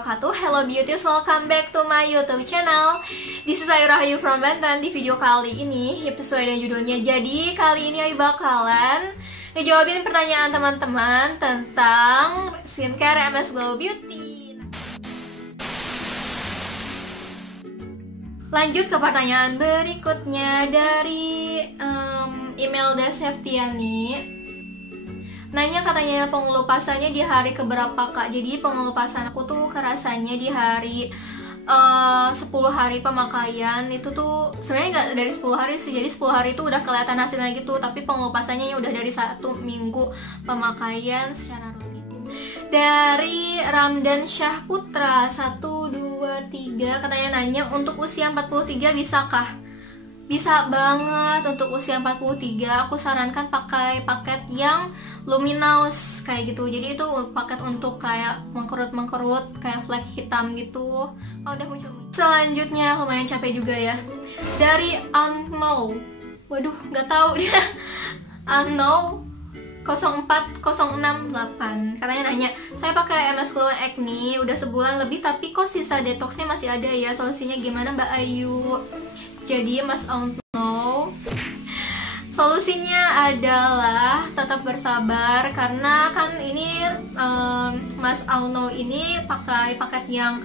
wabarakatuh. Hello beauties, welcome back to my YouTube channel. This is Ayu Rahayu from Banten. Di video kali ini, sesuai dengan judulnya, jadi kali ini Ayu bakalan ngejawabin pertanyaan teman-teman tentang skincare MS Glow Beauty. Lanjut ke pertanyaan berikutnya dari email Deseftiani. Nanya katanya pengelupasannya di hari keberapa kak. Jadi pengelupasan aku tuh kerasanya di hari 10 hari pemakaian. Itu tuh sebenarnya nggak dari 10 hari sih. Jadi 10 hari itu udah kelihatan hasilnya gitu. Tapi pengelupasannya udah dari 1 minggu pemakaian secara rutin. Dari Ramdan Syah Putra 1, 2, 3 katanya nanya, untuk usia 43 bisakah? Bisa banget. Untuk usia 43 aku sarankan pakai paket yang luminous kayak gitu. Jadi itu paket untuk kayak mengkerut kayak flek hitam gitu. Oh, udah muncul. Selanjutnya lumayan capek juga ya. Dari Unknow. Waduh, nggak tahu dia. Unknow 04068 katanya nanya, saya pakai MS Glow Acne udah sebulan lebih tapi kok sisa detoxnya masih ada ya, solusinya gimana Mbak Ayu? Jadi Mas Auno, solusinya adalah tetap bersabar karena kan ini Mas Auno ini pakai paket yang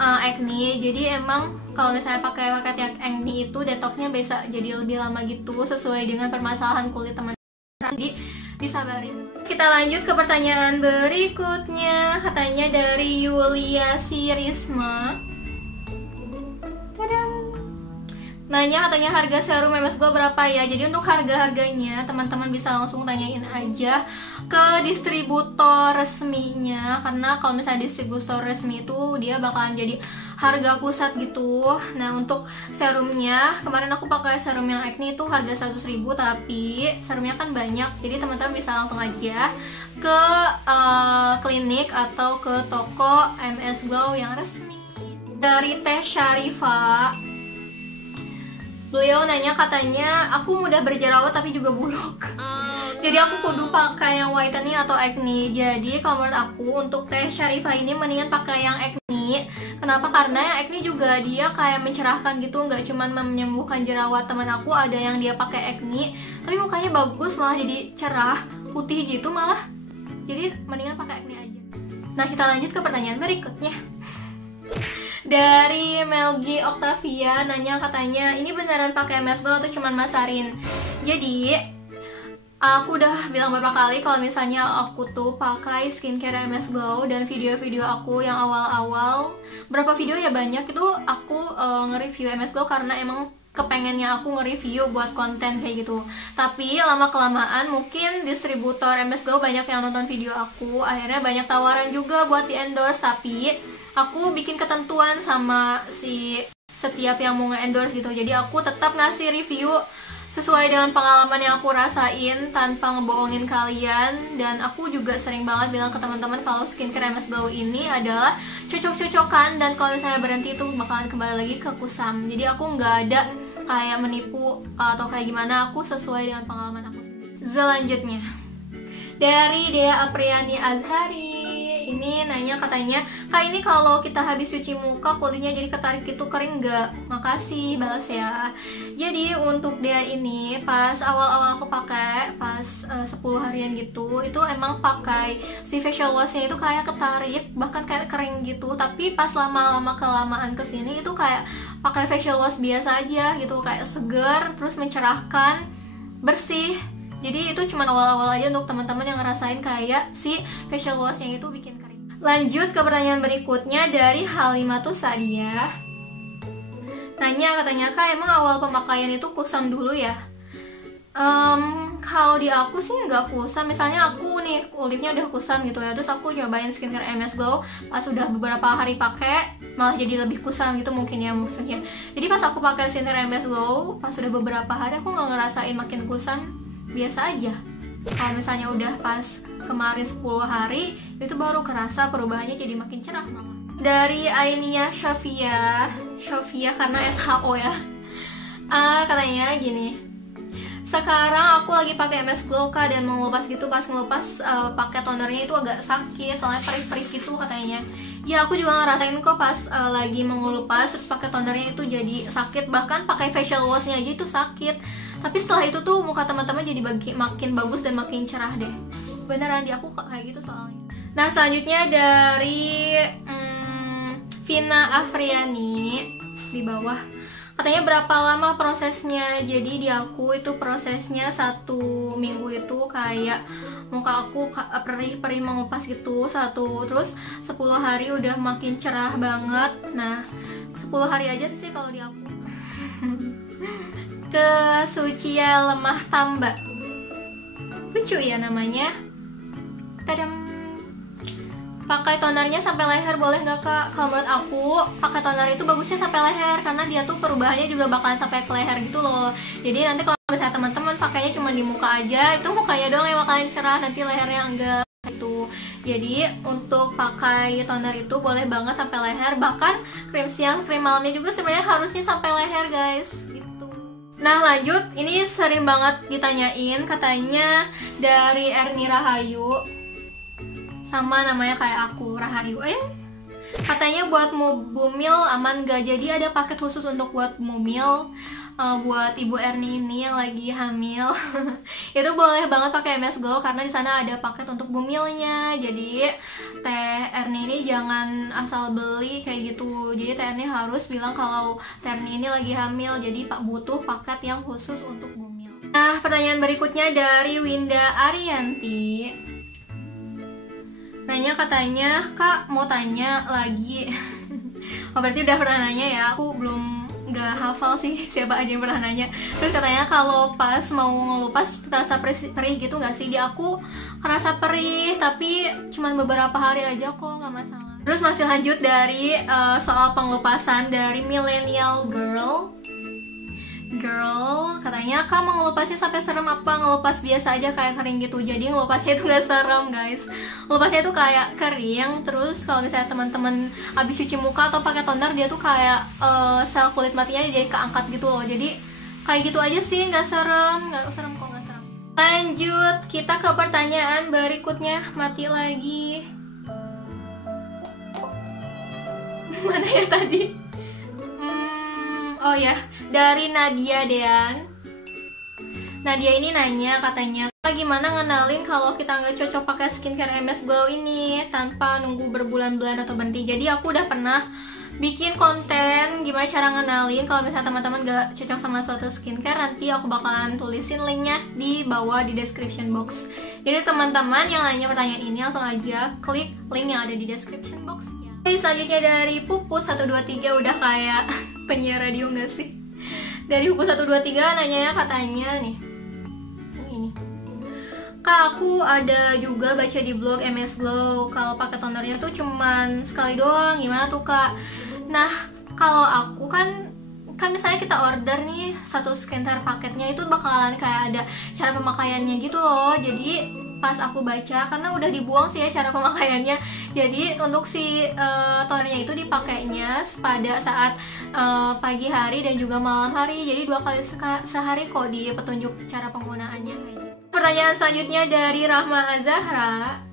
acne. Jadi emang kalau misalnya pakai paket yang acne itu detoxnya bisa jadi lebih lama gitu sesuai dengan permasalahan kulit teman. Jadi disabarin. Kita lanjut ke pertanyaan berikutnya. Katanya dari Yulia Sirisma. Nanya katanya harga serum MS Glow berapa ya. Jadi untuk harga-harganya teman-teman bisa langsung tanyain aja ke distributor resminya. Karena kalau misalnya distributor resmi itu dia bakalan jadi harga pusat gitu. Nah untuk serumnya, kemarin aku pakai serum yang acne itu harga 100.000, tapi serumnya kan banyak. Jadi teman-teman bisa langsung aja ke klinik atau ke toko MS Glow yang resmi. Dari Teh Syarifah, beliau nanya katanya, aku mudah berjerawat tapi juga buluk. Jadi aku kudu pakai yang whitening atau acne. Jadi kalau menurut aku untuk Teh Syarifah ini mendingan pakai yang acne. Kenapa? Karena yang acne juga dia kayak mencerahkan gitu, nggak cuma menyembuhkan jerawat. Teman aku ada yang dia pakai acne tapi mukanya bagus, malah jadi cerah, putih gitu malah. Jadi mendingan pakai acne aja. Nah kita lanjut ke pertanyaan berikutnya. Dari Melgi Octavia nanya katanya, ini beneran pakai MS Glow atau cuman masarin? Jadi aku udah bilang beberapa kali kalau misalnya aku tuh pakai skincare MS Glow, dan video-video aku yang awal-awal, berapa video ya banyak itu aku nge-review MS Glow karena emang kepengennya aku nge-review buat konten kayak gitu. Tapi lama-kelamaan mungkin distributor MS Glow banyak yang nonton video aku, akhirnya banyak tawaran juga buat di-endorse. Tapi aku bikin ketentuan sama si setiap yang mau nge-endorse gitu. Jadi aku tetap ngasih review sesuai dengan pengalaman yang aku rasain tanpa ngebohongin kalian. Dan aku juga sering banget bilang ke teman-teman kalau skincare MS Glow ini adalah cocok-cocokan, dan kalau misalnya berhenti itu bakalan kembali lagi ke kusam. Jadi aku nggak ada kayak menipu atau kayak gimana, aku sesuai dengan pengalaman aku sendiri. Selanjutnya dari Dea Apriani Azhari, ini nanya katanya, kak ini kalau kita habis cuci muka kulitnya jadi ketarik gitu, kering nggak? Makasih, balas ya. Jadi untuk dia ini pas awal-awal aku pakai pas 10 harian gitu, itu emang pakai si facial washnya itu kayak ketarik, bahkan kayak kering gitu. Tapi pas lama-lama kelamaan kesini itu kayak pakai facial wash biasa aja gitu, kayak seger, terus mencerahkan, bersih. Jadi itu cuma awal-awal aja untuk teman-teman yang ngerasain kayak si facial washnya itu bikin kering. Lanjut ke pertanyaan berikutnya dari Halimatus Sadia. Nanya katanya, kak emang awal pemakaian itu kusam dulu ya? Kalau di aku sih nggak kusam. Misalnya aku nih kulitnya udah kusam gitu ya, terus aku nyobain skincare MS Glow, pas udah beberapa hari pakai malah jadi lebih kusam gitu mungkin ya maksudnya. Jadi pas aku pakai skincare MS Glow, pas udah beberapa hari aku nggak ngerasain makin kusam, biasa aja. Kalau misalnya udah pas kemarin 10 hari itu baru kerasa perubahannya jadi makin cerah malah. Dari Ainia Shafia karena SHO ya, katanya gini, sekarang aku lagi pakai MS Glow kak, dan mau ngelupas gitu, pas ngelupas pakai tonernya itu agak sakit soalnya perih-perih gitu katanya. Ya aku juga ngerasain kok pas lagi mengelupas terus pakai tonernya itu jadi sakit, bahkan pakai facial washnya aja itu sakit. Tapi setelah itu tuh muka teman-teman jadi makin bagus dan makin cerah deh. Beneran di aku kayak gitu soalnya. Nah selanjutnya dari Vina Afriani di bawah, katanya berapa lama prosesnya. Jadi di aku itu prosesnya 1 minggu itu kayak muka aku perih-perih mengupas gitu terus 10 hari udah makin cerah banget. Nah 10 hari aja sih kalau di aku. Kesucia Lemah Tambak, lucu ya namanya. Tadam. Pakai tonernya sampai leher boleh nggak kak? Kalau menurut aku pakai toner itu bagusnya sampai leher, karena dia tuh perubahannya juga bakalan sampai ke leher gitu loh. Jadi nanti kalau misalnya teman-teman pakainya cuma di muka aja, itu mukanya doang yang bakalan cerah, nanti lehernya enggak gitu. Jadi untuk pakai toner itu boleh banget sampai leher, bahkan krim siang krim malamnya juga sebenarnya harusnya sampai leher guys gitu. Nah lanjut, ini sering banget ditanyain, katanya dari Erni Rahayu, sama namanya kayak aku, Rahayu. Katanya buat bumil aman gak? Jadi ada paket khusus untuk buat bumil, buat Ibu Erni ini yang lagi hamil. Itu boleh banget pakai MS Glow karena di sana ada paket untuk bumilnya. Jadi Teh Erni ini jangan asal beli kayak gitu. Jadi Teh Erni harus bilang kalau Teh Erni ini lagi hamil, jadi Pak butuh paket yang khusus untuk bumil. Nah pertanyaan berikutnya dari Winda Arianti. Nanya katanya, kak mau tanya lagi. Oh berarti udah pernah nanya ya, aku belum nggak hafal sih siapa aja yang pernah nanya. Terus katanya kalau pas mau ngelupas terasa perih gitu nggak sih? Di aku kerasa perih tapi cuma beberapa hari aja kok, nggak masalah. Terus masih lanjut dari soal pengelupasan dari Millennial Girl, katanya kak mau ngelupasnya sampai serem apa ngelupas biasa aja kayak kering gitu. Jadi ngelupasnya itu gak serem guys, ngelupasnya itu kayak kering. Terus kalau misalnya teman-teman habis cuci muka atau pakai toner, dia tuh kayak sel kulit matinya jadi keangkat gitu loh. Jadi kayak gitu aja sih, nggak serem kok, nggak serem. Lanjut kita ke pertanyaan berikutnya. Mati lagi. Mana ya tadi? Oh ya, dari Nadia Dean. Nadia ini nanya katanya, gimana ngenalin kalau kita nggak cocok pakai skincare MS Glow ini tanpa nunggu berbulan-bulan atau berhenti. Jadi aku udah pernah bikin konten gimana cara ngenalin kalau misalnya teman-teman gak cocok sama suatu skincare. Nanti aku bakalan tulisin linknya di bawah di description box. Jadi teman-teman yang nanya pertanyaan ini langsung aja klik link yang ada di description box. Selanjutnya dari Puput 123, udah kayak penyiar radio gak sih? Dari Puput 123 nanyanya katanya nih, ini kak aku ada juga baca di blog MS Glow kalau pakai tonernya tuh cuman sekali doang, gimana tuh kak? Nah kalau aku kan misalnya kita order nih satu skincare paketnya itu bakalan kayak ada cara pemakaiannya gitu loh. Jadi pas aku baca, karena udah dibuang sih ya cara pemakaiannya, jadi untuk si tonernya itu dipakainya pada saat pagi hari dan juga malam hari, jadi 2 kali sehari kok di petunjuk cara penggunaannya. Pertanyaan selanjutnya dari Rahma Azahra,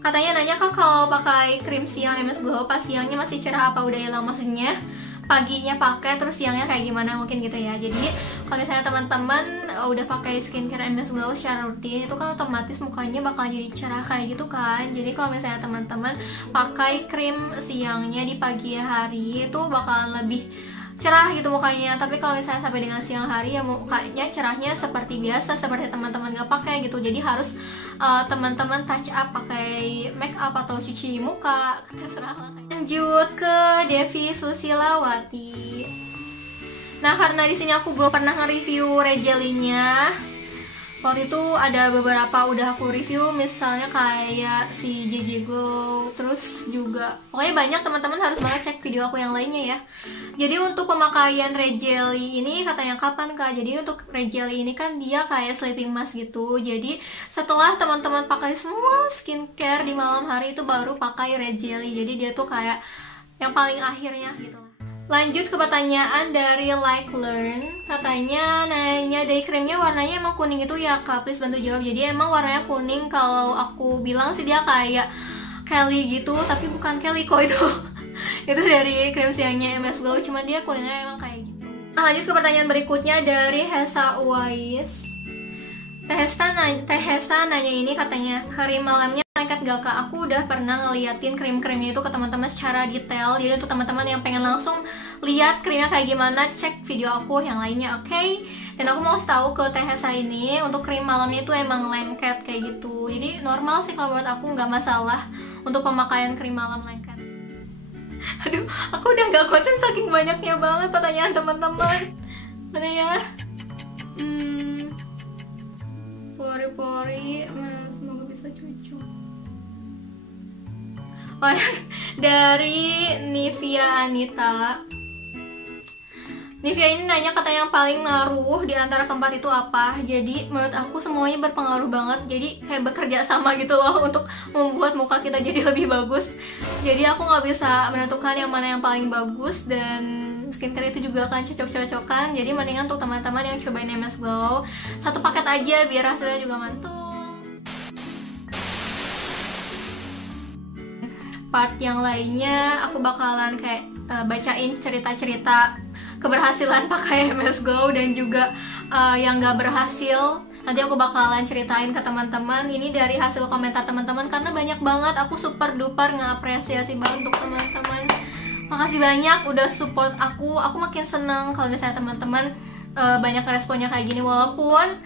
katanya nanya kak kalau pakai krim siang MS Glow pas siangnya masih cerah apa udah hilang? Maksudnya paginya pakai terus siangnya kayak gimana mungkin gitu ya. Jadi kalau misalnya teman-teman udah pakai skincare MS Glow secara rutin, itu kan otomatis mukanya bakal jadi cerah kayak gitu kan. Jadi kalau misalnya teman-teman pakai krim siangnya di pagi hari itu bakalan lebih cerah gitu mukanya. Tapi kalau misalnya sampai dengan siang hari ya mukanya cerahnya seperti biasa, seperti teman-teman gak pakai gitu. Jadi harus teman-teman touch up pakai make up atau cuci muka, terserah lah. Lanjut ke Devi Susilawati. Nah karena di sini aku belum pernah nge-review Rejelinya. Waktu itu ada beberapa udah aku review, misalnya kayak si JJ Glow, terus juga pokoknya banyak, teman-teman harus banget cek video aku yang lainnya ya. Jadi untuk pemakaian Rejeli ini katanya kapan kak? Jadi untuk Rejeli ini kan dia kayak sleeping mask gitu. Jadi setelah teman-teman pakai semua skincare di malam hari itu baru pakai Rejeli. Jadi dia tuh kayak yang paling akhirnya gitu. Lanjut ke pertanyaan dari Like Learn, katanya nanya day creamnya warnanya emang kuning itu ya kak, please bantu jawab. Jadi emang warnanya kuning, kalau aku bilang sih dia kayak Kelly gitu, tapi bukan Kelly kok itu. Itu dari krim siangnya MS Glow, cuman dia kulitnya emang kayak gitu. Nah, lanjut ke pertanyaan berikutnya dari Hesa Uwais. Teh Hesa nanya ini, katanya, krim malamnya lengket gak kak? Aku udah pernah ngeliatin krim-krimnya itu ke teman-teman secara detail. Jadi untuk teman-teman yang pengen langsung lihat krimnya kayak gimana, cek video aku yang lainnya, oke? Dan aku mau tahu ke Teh Hesa ini, untuk krim malamnya itu emang lengket kayak gitu. Jadi normal sih kalau menurut aku, nggak masalah untuk pemakaian krim malam lengket. Aduh, aku udah nggak konsen saking banyaknya banget pertanyaan teman-teman. Mana ya? Pori-pori, semoga bisa cucu. Oh, dari Nivia Anita. Nivia ini nanya, katanya yang paling ngaruh di antara keempat itu apa? Jadi menurut aku semuanya berpengaruh banget. Jadi kayak bekerja sama gitu loh untuk membuat muka kita jadi lebih bagus. Jadi aku nggak bisa menentukan yang mana yang paling bagus, dan skincare itu juga akan cocok-cocokan. Jadi mendingan untuk teman-teman yang cobain MS Glow satu paket aja biar hasilnya juga mantul. Part yang lainnya aku bakalan kayak bacain cerita-cerita keberhasilan pakai MS Glow dan juga yang gak berhasil. Nanti aku bakalan ceritain ke teman-teman. Ini dari hasil komentar teman-teman karena banyak banget. Aku super duper ngapresiasi banget untuk teman-teman. Makasih banyak udah support aku. Aku makin seneng kalau misalnya teman-teman banyak responnya kayak gini, walaupun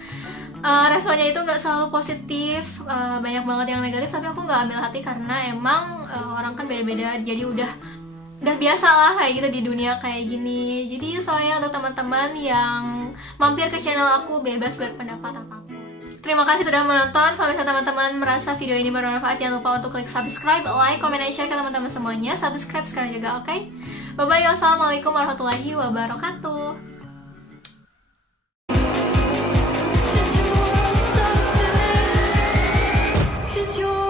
responnya itu nggak selalu positif, banyak banget yang negatif, tapi aku nggak ambil hati karena emang orang kan beda-beda. Jadi udah biasa lah kayak gitu di dunia kayak gini. Jadi soalnya untuk teman-teman yang mampir ke channel aku, bebas berpendapat apapun. Terima kasih sudah menonton. Kalau misalnya teman-teman merasa video ini bermanfaat, jangan lupa untuk klik subscribe, like, comment, dan share ke teman-teman semuanya. Subscribe sekarang juga, oke? Bye-bye, wassalamualaikum warahmatullahi wabarakatuh. Is your